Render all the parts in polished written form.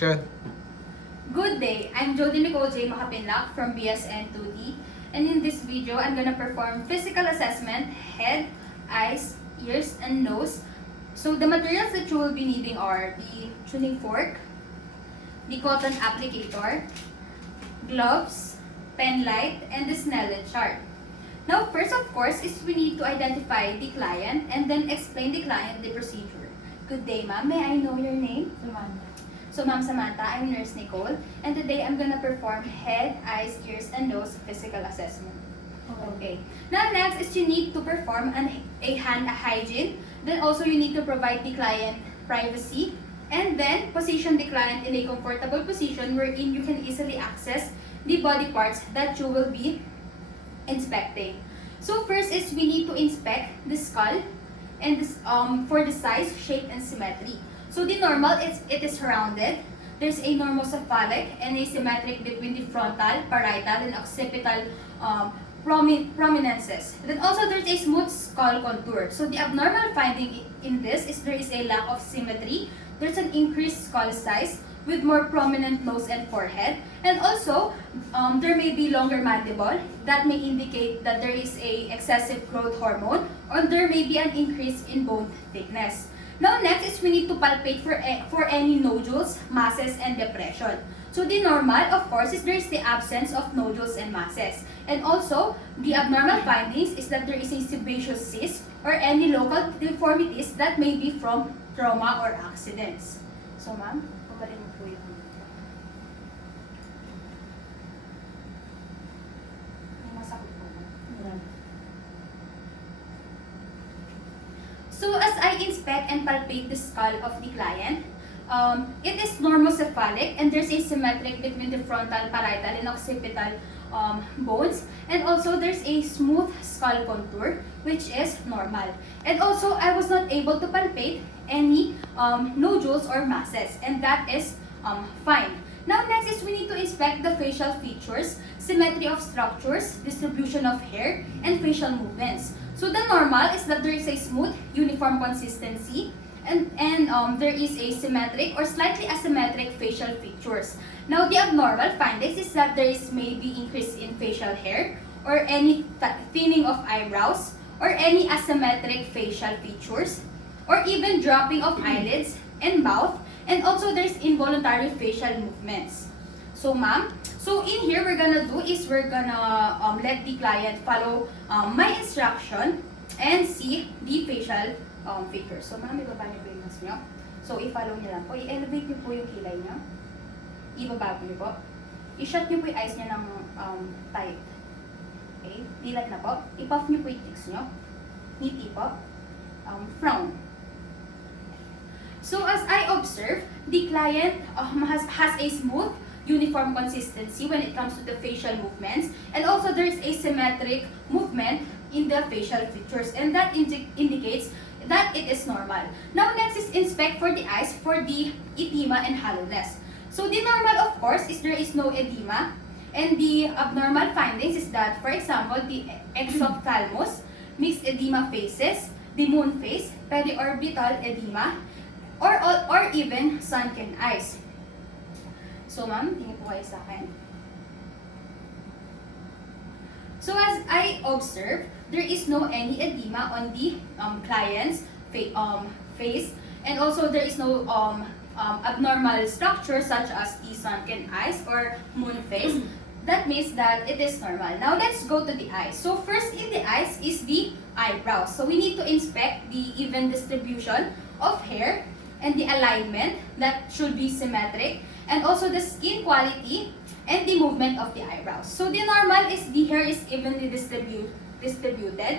Good. Good day, I'm Jody Nicole J. Makapinlak from BSN 2D, and in this video, I'm gonna perform physical assessment, head, eyes, ears, and nose. So the materials that you will be needing are the tuning fork, the cotton applicator, gloves, pen light, and the Snellen chart. Now, first of course, is we need to identify the client and then explain the client the procedure. Good day, ma'am. May I know your name? Samantha. So, Ma'am Samantha, I'm Nurse Nicole, and today I'm gonna perform head, eyes, ears, and nose physical assessment. Okay. Now, next is you need to perform a hand hygiene. Then also you need to provide the client privacy, and then position the client in a comfortable position wherein you can easily access the body parts that you will be inspecting. So first is we need to inspect the skull and this, for the size, shape, and symmetry. So the normal it is rounded. There's a normocephalic and asymmetric between the frontal, parietal, and occipital prominences. Then also there's a smooth skull contour. So the abnormal finding in this is there is a lack of symmetry. There's an increased skull size with more prominent nose and forehead. And also, there may be longer mandible. That may indicate that there is a excessive growth hormone, or there may be an increase in bone thickness. Now next is we need to palpate for any nodules, masses, and depression. So the normal, of course, is there is the absence of nodules and masses. And also, the abnormal findings is that there is a sebaceous cyst or any local deformities that may be from trauma or accidents. So ma'am, pabalin mo po yung may masakit po ba? So as I inspect and palpate the skull of the client, it is normocephalic and there's a symmetric between the frontal, parietal, and occipital bones. And also there's a smooth skull contour, which is normal. And also I was not able to palpate any nodules or masses, and that is fine. Now next is we need to inspect the facial features, symmetry of structures, distribution of hair, and facial movements. So the normal is that there is a smooth, uniform consistency, and there is a symmetric or slightly asymmetric facial features. Now the abnormal findings is that there is maybe increase in facial hair, or any thinning of eyebrows, or any asymmetric facial features, or even dropping of eyelids and mouth, and also there's involuntary facial movements. So ma'am, so in here we're gonna do is we're gonna let the client follow my instruction and see the facial features. So ma'am, ibaba niyo po yung nose niyo. So i-follow niyo lang po. I-elevate niyo po yung kilay niyo. Ibaba niyo po. I-shut niyo po yung eyes niyo ng tight. Okay? Dilat na po. I-puff niyo po yung cheeks niyo. Ngiti po. Frown. So as I observe, the client has a smooth, uniform consistency when it comes to the facial movements, and also there's asymmetric movement in the facial features, and that indicates that it is normal. Now next is inspect for the eyes for the edema and hollowness. So the normal, of course, is there is no edema, and the abnormal findings is that, for example, the exophthalmos, mixed edema faces, the moon face, periorbital edema, or even sunken eyes. So ma'am, tingin po kayo sa akin. So as I observe, there is no any edema on the client's face, and also there is no abnormal structure such as the sunken eyes or moon face. That means that it is normal. Now let's go to the eyes. So first in the eyes is the eyebrows. So we need to inspect the even distribution of hair and the alignment that should be symmetric, and also the skin quality and the movement of the eyebrows. So the normal is the hair is evenly distributed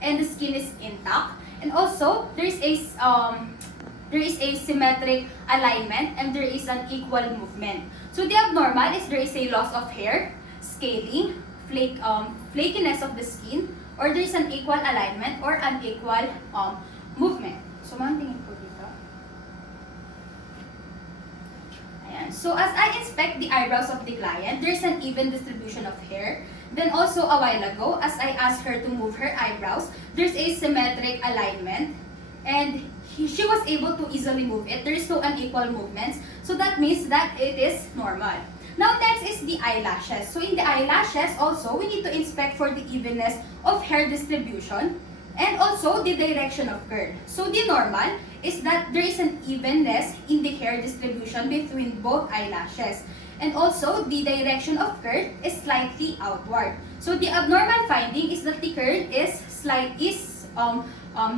and the skin is intact, and also there is a symmetric alignment and there is an equal movement. So the abnormal is there is a loss of hair, scaling, flakiness of the skin, or there is an equal alignment or unequal movement. So ma'am, tingin po dito. Ayan. So as I inspect the eyebrows of the client, there's an even distribution of hair. Then also a while ago, as I asked her to move her eyebrows, there's a symmetric alignment. And she was able to easily move it. There is no unequal movements. So that means that it is normal. Now next is the eyelashes. So in the eyelashes also, we need to inspect for the evenness of hair distribution and also the direction of curl. So the normal is that there is an evenness in the hair distribution between both eyelashes. And also the direction of curl is slightly outward. So the abnormal finding is that the curl is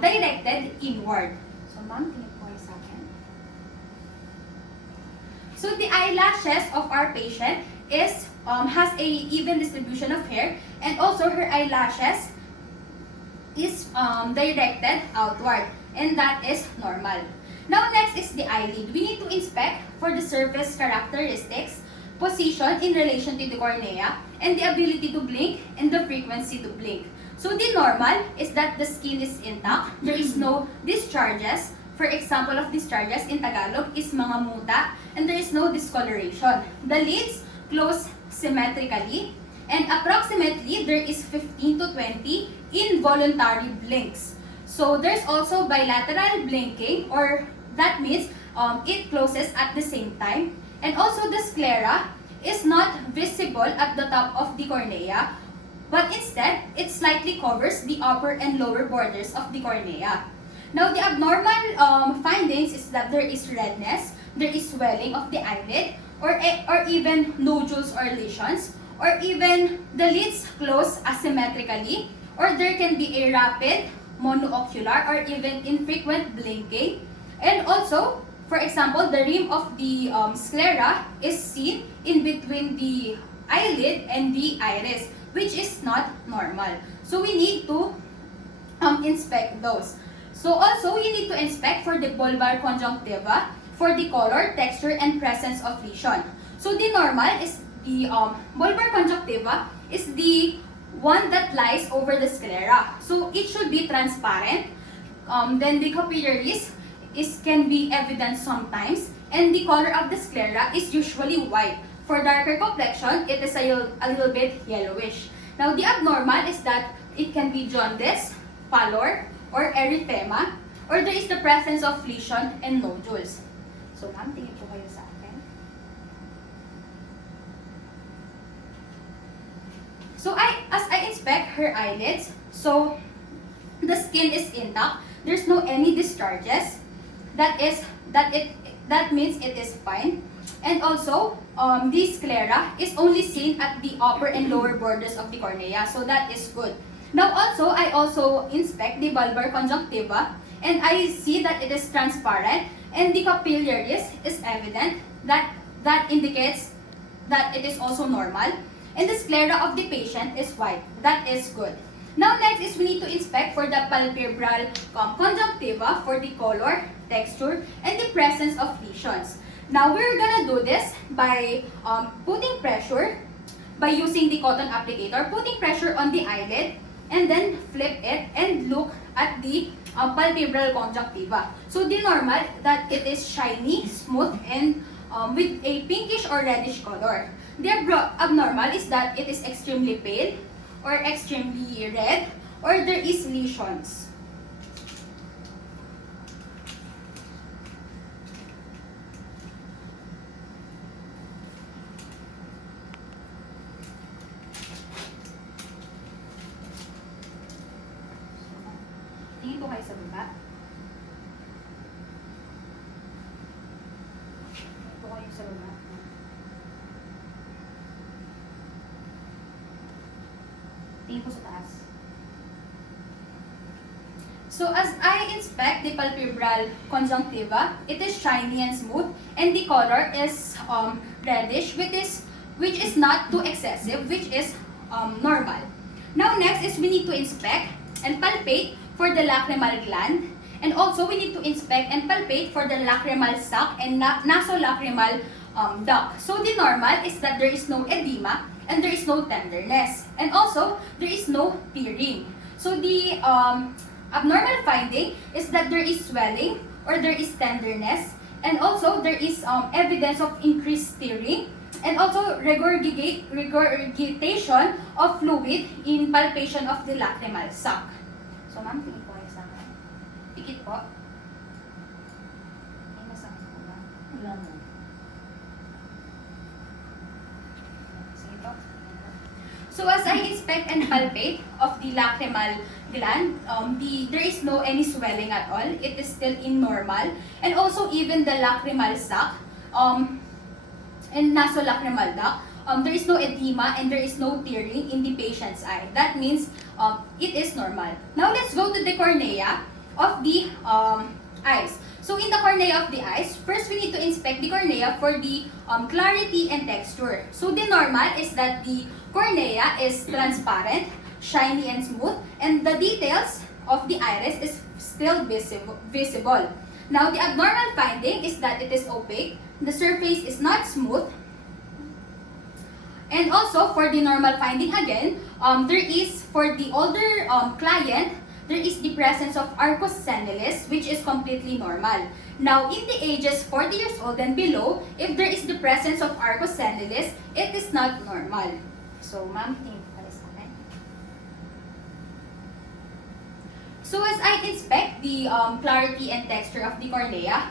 directed inward. So ma'am, tingin po kayo sa akin. So the eyelashes of our patient is has a even distribution of hair, and also her eyelashes is directed outward, and that is normal. Now next is the eyelid. We need to inspect for the surface characteristics, position in relation to the cornea, and the ability to blink and the frequency to blink. So the normal is that the skin is intact, there is no discharges. For example of discharges in Tagalog is mga muta, and there is no discoloration. The lids close symmetrically, and approximately there is 15 to 20 involuntary blinks. So there's also bilateral blinking, or that means it closes at the same time. And also the sclera is not visible at the top of the cornea, but instead it slightly covers the upper and lower borders of the cornea. Now the abnormal findings is that there is redness, there is swelling of the eyelid, or even nodules or lesions, or even the lids close asymmetrically, or there can be a rapid monoocular or even infrequent blinking. And also, for example, the rim of the sclera is seen in between the eyelid and the iris, which is not normal. So we need to inspect those. So also, you need to inspect for the bulbar conjunctiva, for the color, texture, and presence of lesion. So the normal is the bulbar conjunctiva is the one that lies over the sclera. So it should be transparent. Then the capillaries can be evident sometimes, and the color of the sclera is usually white. For darker complexion, it is a little bit yellowish. Now the abnormal is that it can be jaundice, pallor, or erythema, or there is the presence of lesion and nodules. So ma'am, tingin po kayo sa akin. So as I inspect her eyelids, so the skin is intact. There's no any discharges. That means it is fine. And also, the sclera is only seen at the upper and lower borders of the cornea, so that is good. Now also, I also inspect the bulbar conjunctiva, and I see that it is transparent, and the capillaries is evident. That indicates that it is also normal. And the sclera of the patient is white. That is good. Now next is we need to inspect for the palpebral conjunctiva for the color, texture, and the presence of lesions. Now we're gonna do this by putting pressure, by using the cotton applicator, putting pressure on the eyelid, and then flip it and look at the palpebral conjunctiva. So the normal that it is shiny, smooth, and with a pinkish or reddish color. The abnormal is that it is extremely pale, or extremely red, or there is lesions. Tingin po kayo sa baba. Tingin po kayo sa baba. Tingin po sa taas. So as I inspect the palpebral conjunctiva, it is shiny and smooth, and the color is reddish, which is not too excessive, which is normal. Now next is we need to inspect and palpate for the lacrimal gland, and also we need to inspect and palpate for the lacrimal sac and nasolacrimal duct. So the normal is that there is no edema and there is no tenderness, and also there is no tearing. So the abnormal finding is that there is swelling or there is tenderness, and also there is evidence of increased tearing, and also regurgitation of fluid in palpation of the lacrimal sac. So ma'am, tingin po kayo sa akin. Pikit po. Tingnan mo. Sige po. So as I inspect and palpate of the lacrimal gland, there is no any swelling at all. It is still in normal. And also even the lacrimal sac and nasolacrimal duct, there is no edema and there is no tearing in the patient's eye. That means it is normal. Now let's go to the cornea of the eyes. So in the cornea of the eyes, first we need to inspect the cornea for the clarity and texture. So the normal is that the cornea is transparent, shiny and smooth, and the details of the iris is still visible. Now the abnormal finding is that it is opaque, the surface is not smooth, and also for the normal finding again, there is for the older client, there is the presence of arcus senilis, which is completely normal. Now, in the ages 40 years old and below, if there is the presence of arcus senilis, it is not normal. So, ma'am, tingin po kayo sa akin. So, as I inspect the clarity and texture of the cornea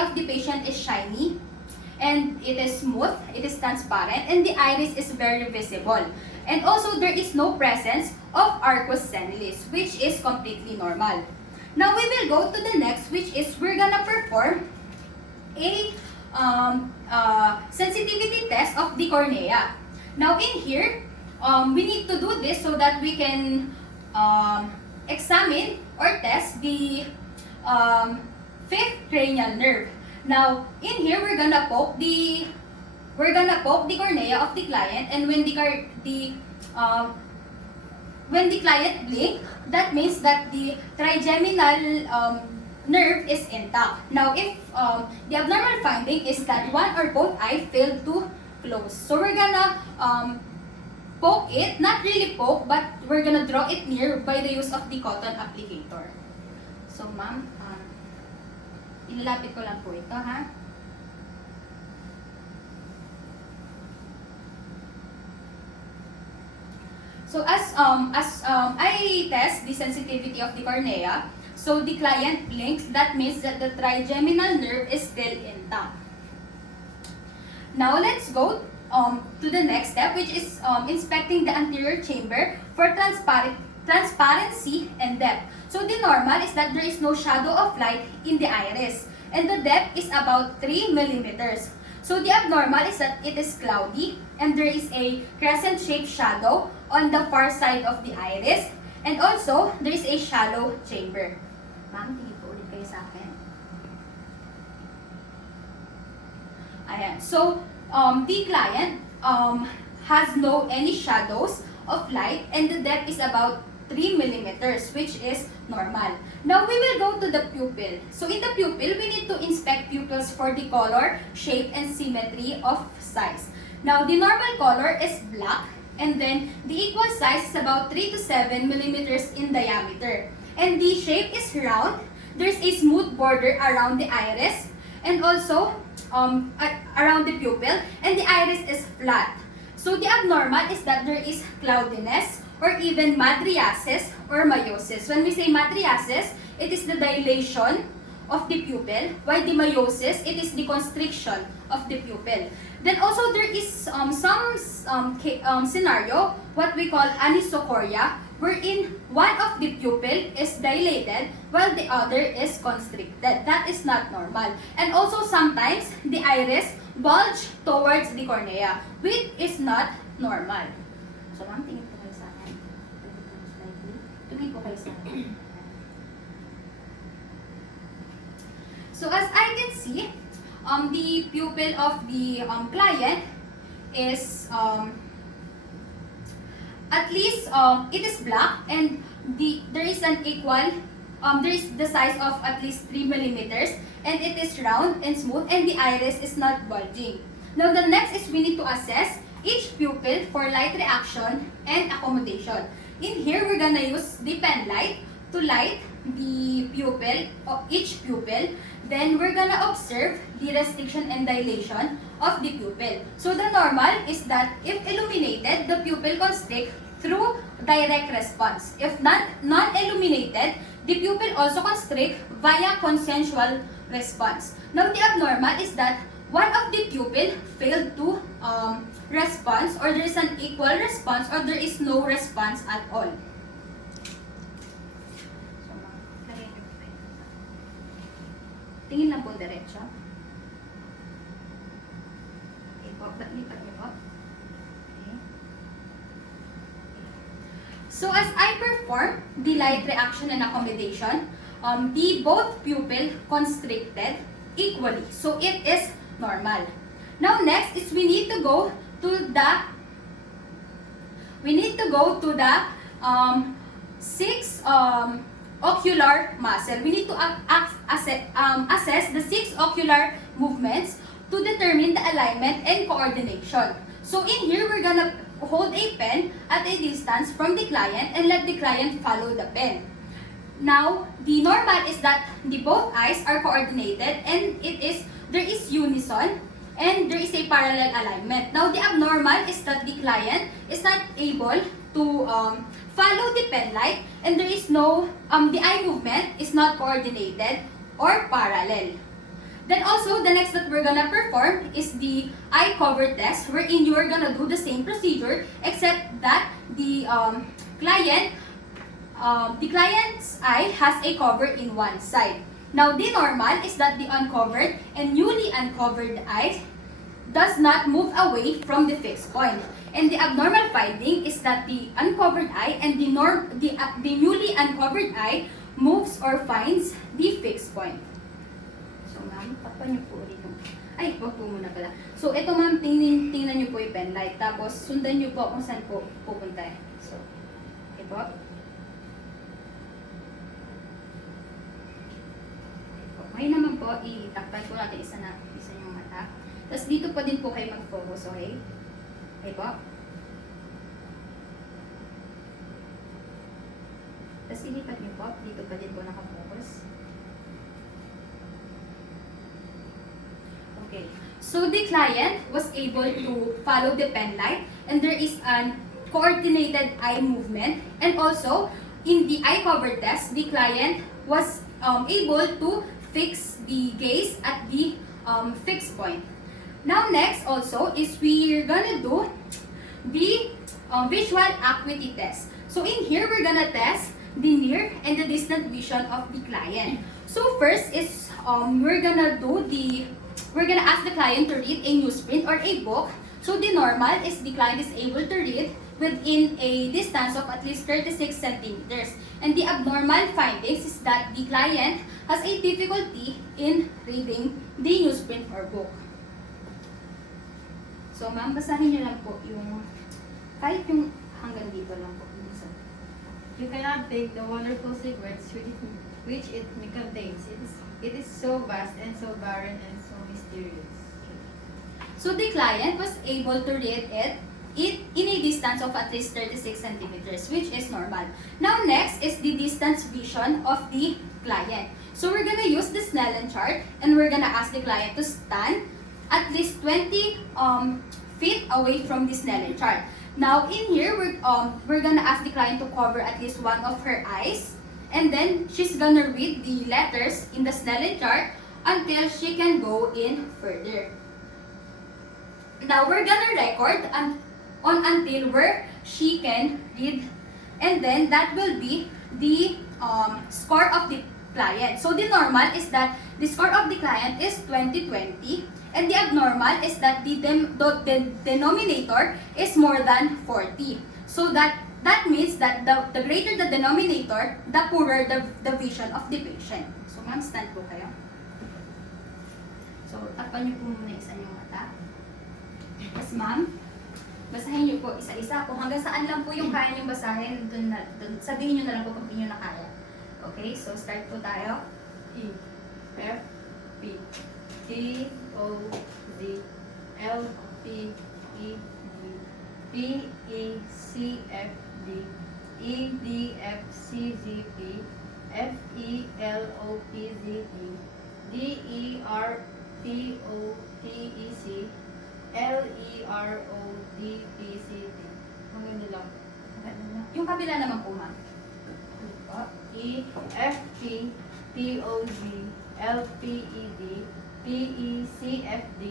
of the patient is shiny, and it is smooth, it is transparent, and the iris is very visible. And also, there is no presence of arcus senilis, which is completely normal. Now, we will go to the next, which is we're gonna perform a sensitivity test of the cornea. Now, in here, we need to do this so that we can examine or test the fifth cranial nerve. Now, in here, we're gonna poke the cornea of the client, and when the client blink, that means that the trigeminal nerve is intact. Now, if the abnormal finding is that one or both eye fail to close, so we're gonna poke it, not really poke, but we're gonna draw it near by the use of the cotton applicator. So, ma'am, ilalapit ko lang po ito, ha? So as I test the sensitivity of the cornea, so the client blinks, that means that the trigeminal nerve is still intact. Now let's go to the next step, which is inspecting the anterior chamber for transparency and depth. So the normal is that there is no shadow of light in the iris, and the depth is about 3 millimeters. So the abnormal is that it is cloudy and there is a crescent-shaped shadow on the far side of the iris, and also there is a shallow chamber. Ma'am, tingin po ulit kayo sa akin. Ayan. So, the client has no any shadows of light, and the depth is about 3 millimeters, which is normal. Now, we will go to the pupil. So, in the pupil, we need to inspect pupils for the color, shape, and symmetry of size. Now, the normal color is black, and then the equal size is about 3 to 7 millimeters in diameter. And the shape is round. There's a smooth border around the iris, and also around the pupil, and the iris is flat. So, the abnormal is that there is cloudiness, or even madriasis or meiosis. When we say madriasis, it is the dilation of the pupil, while the meiosis, it is the constriction of the pupil. Then also there is some scenario, what we call anisocoria, wherein one of the pupil is dilated while the other is constricted. That is not normal. And also sometimes the iris bulge towards the cornea, which is not normal. So, ma'am, tingin po kayo sa akin. Tingin po kayo sa akin. So, as I can see, the pupil of the client is at least it is black, and there is an equal there is the size of at least 3 millimeters, and it is round and smooth, and the iris is not bulging. Now, the next is we need to assess each pupil for light reaction and accommodation. In here, we're gonna use the pen light to light the pupil, each pupil. Then we're gonna observe the restriction and dilation of the pupil. So the normal is that if illuminated, the pupil constrict through direct response. If non-illuminated, the pupil also constrict via consensual response. Now, the abnormal is that one of the pupil failed to response, or there is an equal response, or there is no response at all. So, tingin lang po diretso. Okay po, lipat niyo po. Okay. So, as I perform the light reaction and accommodation, the both pupil constricted equally. So, it is normal. Now, next is we need to go to the six ocular muscle. We need to assess the six ocular movements to determine the alignment and coordination. So in here, we're gonna hold a pen at a distance from the client and let the client follow the pen. Now, the normal is that the both eyes are coordinated and there is unison and there is a parallel alignment. Now, the abnormal is that the client is not able to follow the pen light and there is no, the eye movement is not coordinated or parallel. Then also, the next that we're gonna perform is the eye cover test, wherein you are gonna do the same procedure except that the client's eye has a cover in one side. Now, the normal is that the uncovered and newly uncovered eye does not move away from the fixed point. And the abnormal finding is that the uncovered eye and the newly uncovered eye moves or finds the fixed point. So, ma'am, takpan niyo po ulit yung... Ay, wag po muna pala. So, ito ma'am, tingnan niyo po yung pen light. Tapos, sundan niyo po kung saan po pupunta. So, okay po. Okay naman po, itakpan po natin isa yung mata. Tapos dito po din po kayo mag-focus, okay? Okay po? Tapos ilipat niyo po, dito pa din po nakafocus. Okay. So the client was able to follow the pen light and there is an coordinated eye movement, and also in the eye cover test, the client was able to fix the gaze at the fixed point. Now next also is we're gonna do the visual acuity test. So in here, we're gonna test the near and the distant vision of the client. So first is we're gonna ask the client to read a newsprint or a book. So the normal is the client is able to read within a distance of at least 36 centimeters. And the abnormal findings is that the client has a difficulty in reading the newsprint or book. So ma'am, basahin niyo lang po yung, kahit yung hanggang dito lang po. You cannot take the wonderful secrets which it contains. It is so vast and so barren and so mysterious. So the client was able to read it in a distance of at least 36 centimeters, which is normal. Now next is the distance vision of the client. So we're gonna use the Snellen chart and we're gonna ask the client to stand at least 20 feet away from the Snellen chart. Now in here, we're gonna ask the client to cover at least one of her eyes, and then she's gonna read the letters in the Snellen chart until she can go in further. Now we're gonna record until where she can read, and then that will be the score of the client. So the normal is that the score of the client is 20/20. And the abnormal is that the denominator is more than 40. So that means that the greater the denominator, the poorer the vision of the patient. So ma'am, stand po kayo. So takpan niyo po muna isa yung mata. Tapos ma'am, basahin niyo po isa-isa. Kung hanggang saan lang po yung kaya niyong basahin, dun sabihin niyo na lang po kung hindi niyo na kaya. Okay, so start po tayo. E, F, P, T, O, Z, L, P, E, D, P, E, C, F, D, E, D, F, C, Z, P, F, E, L, O, P, Z, D, D, E, R, T, O, T, E, C, L, E, R, O, D, P, C, D. Maganda lang. Yung kabila naman po ma'am. E, F, P, T, O, Z, L, P, E, D, PECFD,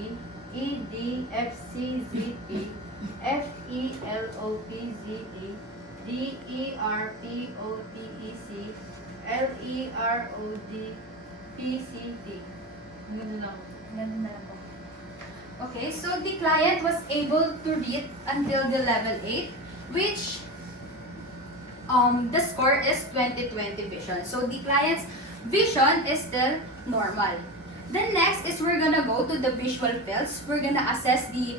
EDFCZP, FELOPZE, DERPOTEC, LERODPCT. Yun lang. Ganun na lang po. Okay, so the client was able to read until the level 8, which the score is 20/20 vision. So the client's vision is still normal. Then next is we're gonna go to the visual fields. We're gonna assess the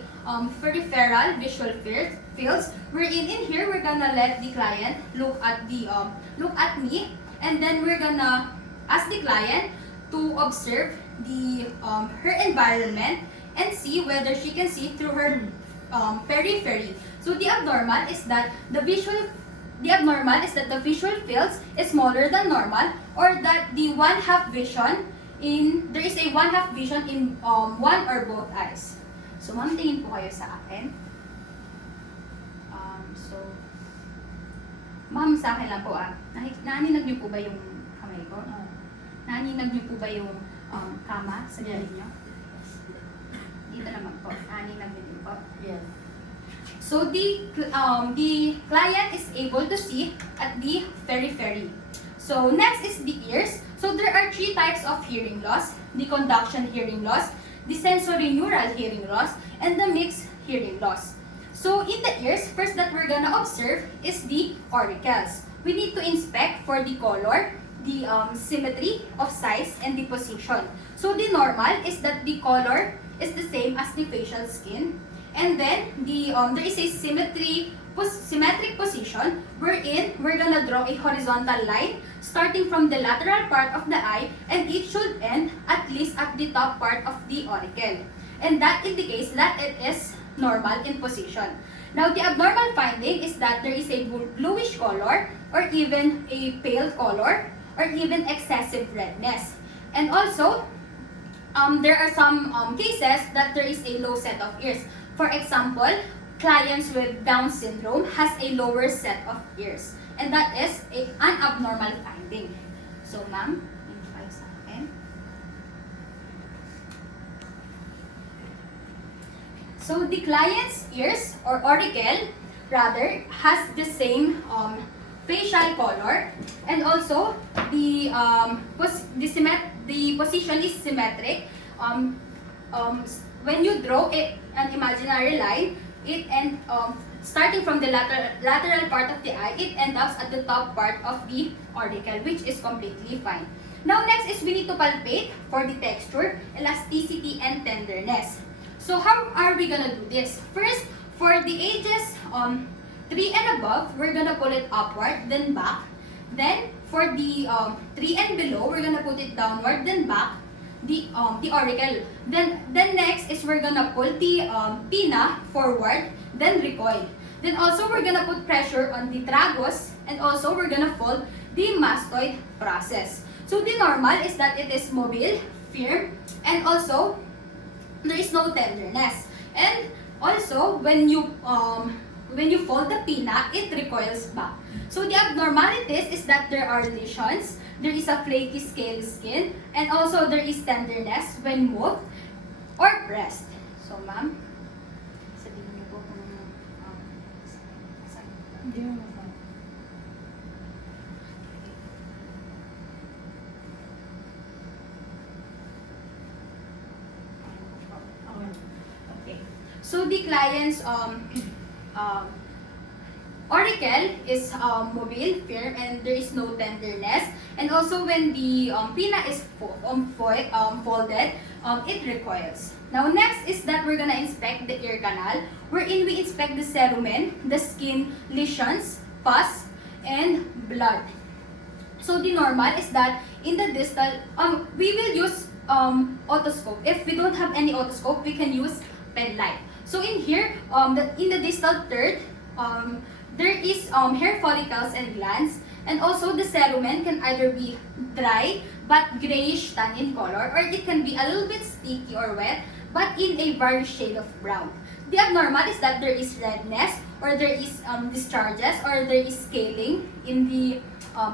peripheral visual fields. In here we're gonna let the client look at me, and then we're gonna ask the client to observe the her environment and see whether she can see through her periphery. So the abnormal is that the visual fields is smaller than normal, or that the one-half vision there is a one-half vision in one or both eyes. So ma'am, tingin po kayo sa akin. So ma'am, sa akin lang po naaninag niyo po ba yung kamay ko? Naaninag niyo po ba yung kama sa galing niyo? Dito naman po, naaninag niyo din po. Yeah. So the client is able to see at the periphery. So next is the ears. So there are 3 types of hearing loss: the conduction hearing loss, the sensory neural hearing loss, and the mixed hearing loss. So in the ears, first that we're gonna observe is the auricles. We need to inspect for the color, the symmetry of size, and the position. So the normal is that the color is the same as the facial skin. And then there is a symmetric position wherein we're gonna draw a horizontal line starting from the lateral part of the eye, and it should end at least at the top part of the auricle. And that indicates that it is normal in position. Now the abnormal finding is that there is a bluish color, or even a pale color, or even excessive redness. And also, there are some cases that there is a low set of ears. For example, clients with Down syndrome has a lower set of ears, and that is an abnormal finding. So ma'am, tingin kayo sa akin. So the client's ears, or auricle rather, has the same facial color, and also the position is symmetric. When you draw an imaginary line, starting from the lateral part of the eye, it ends up at the top part of the auricle, which is completely fine. Now next is we need to palpate for the texture, elasticity, and tenderness. So how are we gonna do this? First, for the ages 3 and above, we're gonna pull it upward, then back. Then for the 3 and below, we're gonna put it downward, then back. The auricle. Then next is we're gonna pull the pinna forward, then recoil. Then also we're gonna put pressure on the tragus, and also we're gonna fold the mastoid process. So the normal is that it is mobile, firm, and also there is no tenderness. And also when you fold the pinna, it recoils back. So the abnormalities is that there are lesions, there is a flaky scaly skin, and also there is tenderness when moved or pressed. So ma'am, sabihin niyo po kung Hindi mo pa. Okay. So the client's auricle is mobile, firm, and there is no tenderness. And also when the pinna is folded, it recoils. Now next is that we're gonna inspect the ear canal, wherein we inspect the cerumen, the skin lesions, pus, and blood. So the normal is that in the distal, we will use otoscope. If we don't have any otoscope, we can use pen light. So in here, in the distal third, there is hair follicles and glands, and also the cerumen can either be dry but grayish tan in color, or it can be a little bit sticky or wet but in a various shade of brown. The abnormal is that there is redness, or there is discharges, or there is scaling in the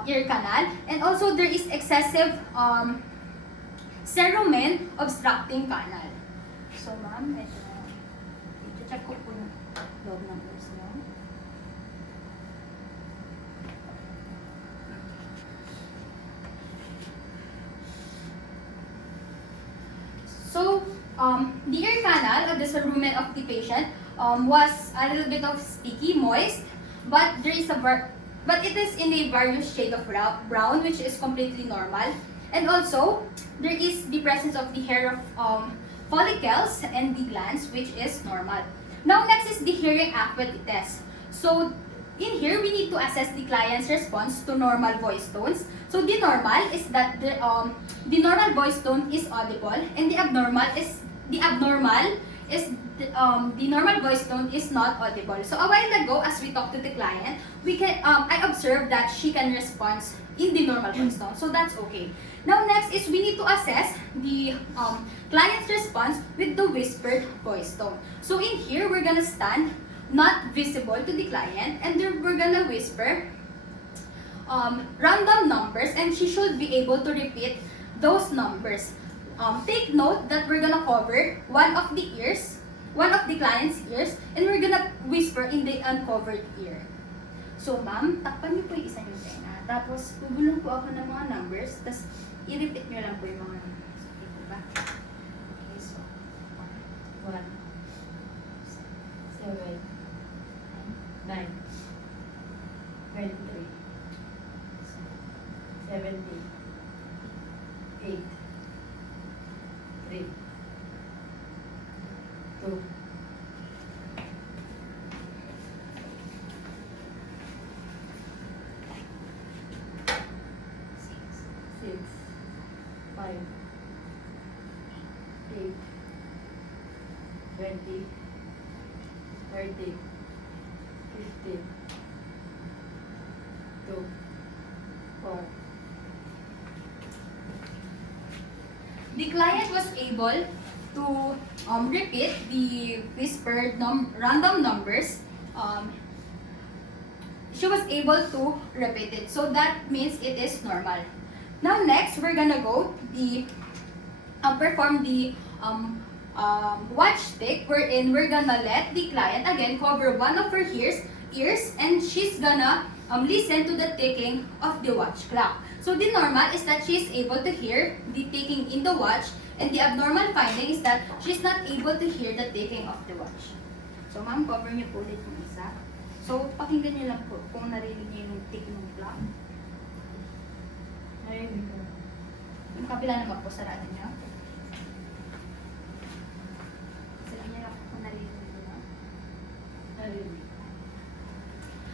ear canal, and also there is excessive cerumen obstructing canal. So ma'am, medyo check ko po yung log numbers niyo. So, the ear canal of the cerumen of the patient was a little bit of sticky, moist, but there is but it is in a various shade of brown, which is completely normal. And also, there is the presence of the hair of follicles and the glands, which is normal. Now, next is the hearing acuity test. So, in here, we need to assess the client's response to normal voice tones. So, the normal is that the normal voice tone is audible, and the abnormal is the normal voice tone is not audible. So, a while ago, as we talked to the client, I observed that she can respond in the normal voice tone. So, that's okay. Now, next is we need to assess the client's response with the whispered voice tone. So, in here, we're gonna stand not visible to the client, and then we're gonna whisper random numbers, and she should be able to repeat those numbers. Take note that we're gonna cover one of the client's ears, and we're gonna whisper in the uncovered ear. So ma'am, takpan niyo po yung isa niyong tenga. Tapos, bubulong po ako ng mga numbers, tapos i-repeat niyo lang po yung mga numbers. Okay po ba? Okay, so, 1, 7, 9, 23, 17, 8, 3, 2, 6, 5, 8, 20, 30, 15, 2, 4. the client was able to repeat the whispered random numbers. She was able to repeat it. So that means it is normal. Now next, we're gonna go perform the watch stick, wherein we're gonna let the client again cover one of her ears, and she's gonna listen to the ticking of the watch clock. So the normal is that she is able to hear the ticking in the watch, and the abnormal finding is that she's not able to hear the ticking of the watch. So ma'am, cover niyo po ulit yung isa. So pakinggan niyo lang po kung narinig niyo yung tick ng clock. Narinig ko. Yung kabila naman po, sarado niyo. Sabihin niyo lang kung narinig niyo. Narinig.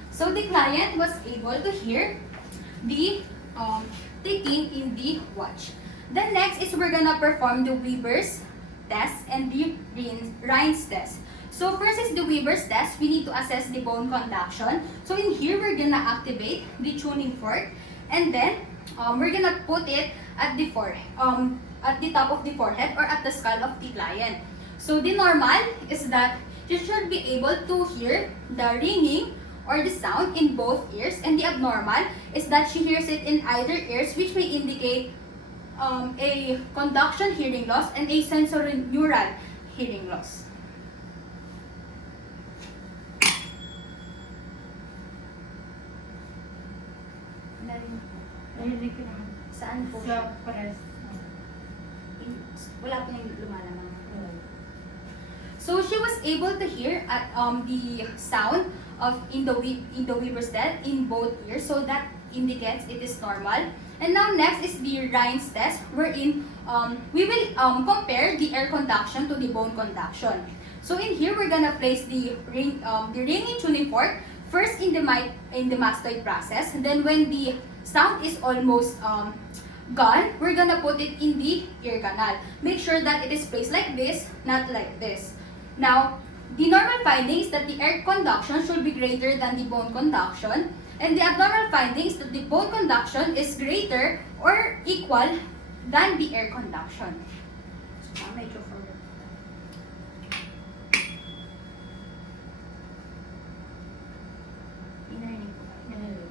So the client was able to hear the ticking in the watch. Then next is we're gonna perform the Weber's test and the Rhines test. So first is the Weber's test. We need to assess the bone conduction. So in here, we're gonna activate the tuning fork, and then we're gonna put it at the at the top of the forehead or at the skull of the client. So the normal is that you should be able to hear the ringing or the sound in both ears, and the abnormal is that she hears it in either ears, which may indicate a conduction hearing loss and a sensorineural hearing loss. Narinig ko naman. Saan po? Sa pares. Wala pong lumalamang. So she was able to hear the sound in the Weber's test in both ears, so that indicates it is normal. And now next is the Rhines test, wherein we will compare the air conduction to the bone conduction. So in here, we're gonna place the ringing tuning fork first in the mastoid process, and then when the sound is almost gone, we're gonna put it in the ear canal. Make sure that it is placed like this, not like this. Now, the normal finding is that the air conduction should be greater than the bone conduction, and the abnormal finding is that the bone conduction is greater or equal than the air conduction. So, medyo further. Inarinig ko. Narinig.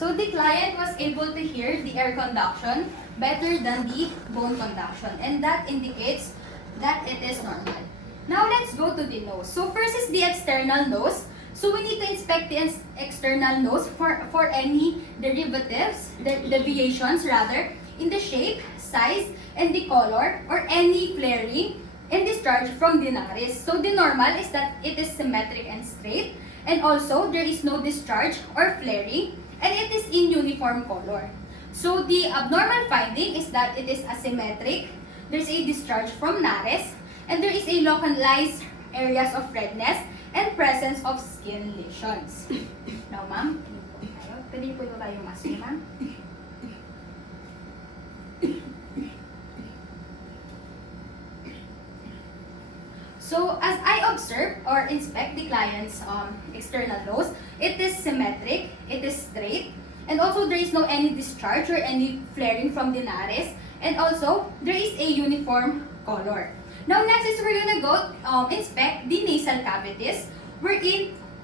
So the client was able to hear the air conduction better than the bone conduction, and that indicates that it is normal. Now let's go to the nose. So first is the external nose. So we need to inspect the external nose for any derivatives, deviations rather, in the shape, size, and the color, or any flaring and discharge from the nares. So the normal is that it is symmetric and straight, and also there is no discharge or flaring, and it is in uniform color. So the abnormal finding is that it is asymmetric, there's a discharge from nares, and there is a localized areas of redness and presence of skin lesions. Now, ma'am, pwede po tayo mask niyo, ma'am. So, as I observe or inspect the client's external nose, it is symmetric, it is straight, and also there is no any discharge or any flaring from the nares, and also there is a uniform color. Now, next is we're gonna go inspect the nasal cavities. We're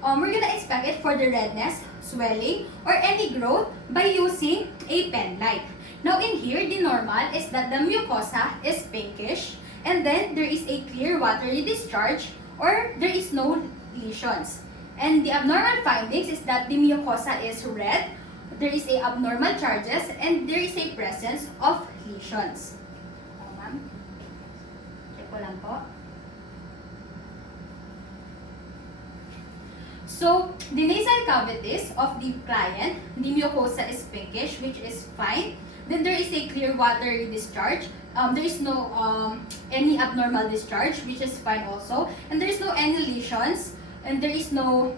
gonna inspect it for the redness, swelling, or any growth by using a pen light. Now, in here, the normal is that the mucosa is pinkish, and then there is a clear watery discharge, or there is no lesions. And the abnormal findings is that the mucosa is red, there is a abnormal charges, and there is a presence of lesions. Ma'am? Check ko lang po. So, the nasal cavities of the client, the mucosa is pinkish, which is fine. Then there is a clear watery discharge. There is no any abnormal discharge, which is fine also. And there is no any lesions, and there is no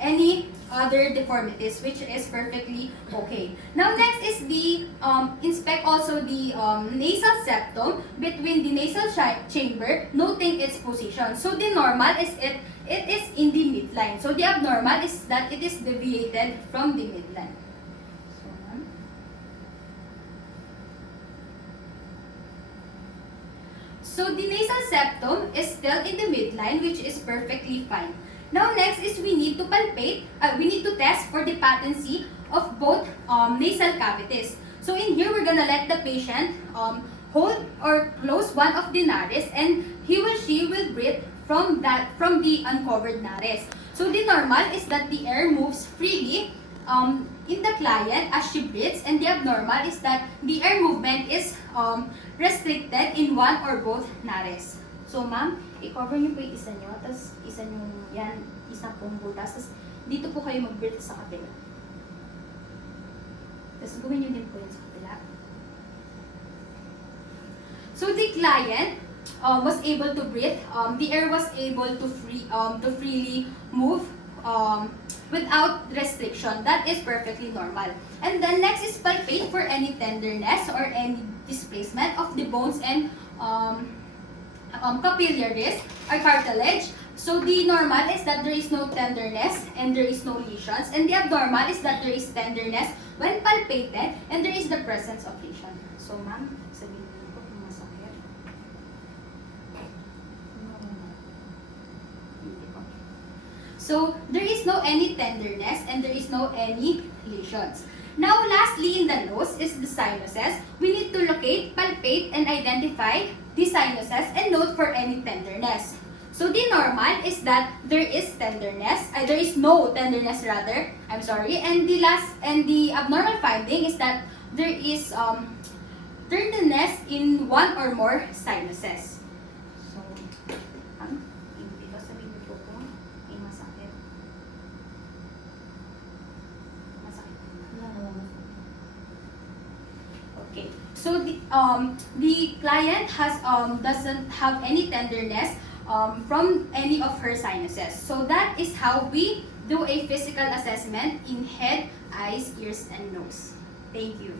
any other deformities, which is perfectly okay. Now next is the inspect also the nasal septum between the nasal chamber, noting its position. So the normal is it is in the midline. So the abnormal is that it is deviated from the midline. So the nasal septum is still in the midline, which is perfectly fine. Now next is we need to palpate, we need to test for the patency of both nasal cavities. So in here, we're gonna let the patient hold or close one of the nares, and she will breathe from the uncovered nares. So the normal is that the air moves freely in the client as she breathes, and the abnormal is that the air movement is restricted in one or both nares. So ma'am, i-cover niyo po yung isa niyo, tapos isa niyo yan, isa pong butas, tapos dito po kayo mag-breathe sa kabila. Tapos gawin niyo din po yun sa kabila. So the client was able to breathe, the air was able to freely move without restriction. That is perfectly normal. And then next is palpate for any tenderness or any displacement of the bones and capillaries or cartilage. So the normal is that there is no tenderness and there is no lesions, and the abnormal is that there is tenderness when palpated and there is the presence of lesion. So ma'am, sabihin ko kung masakit. So there is no any tenderness and there is no any lesions. Now lastly, in the nose is the sinuses. We need to locate, palpate, and identify the sinuses and note for any tenderness. So the normal is that there is tenderness, there is no tenderness rather, I'm sorry, and the abnormal finding is that there is tenderness in one or more sinuses. So, dito sabihin ko po, masakit. Masakit. Okay. So the client doesn't have any tenderness from any of her sinuses. So that is how we do a physical assessment in head, eyes, ears, and nose. Thank you.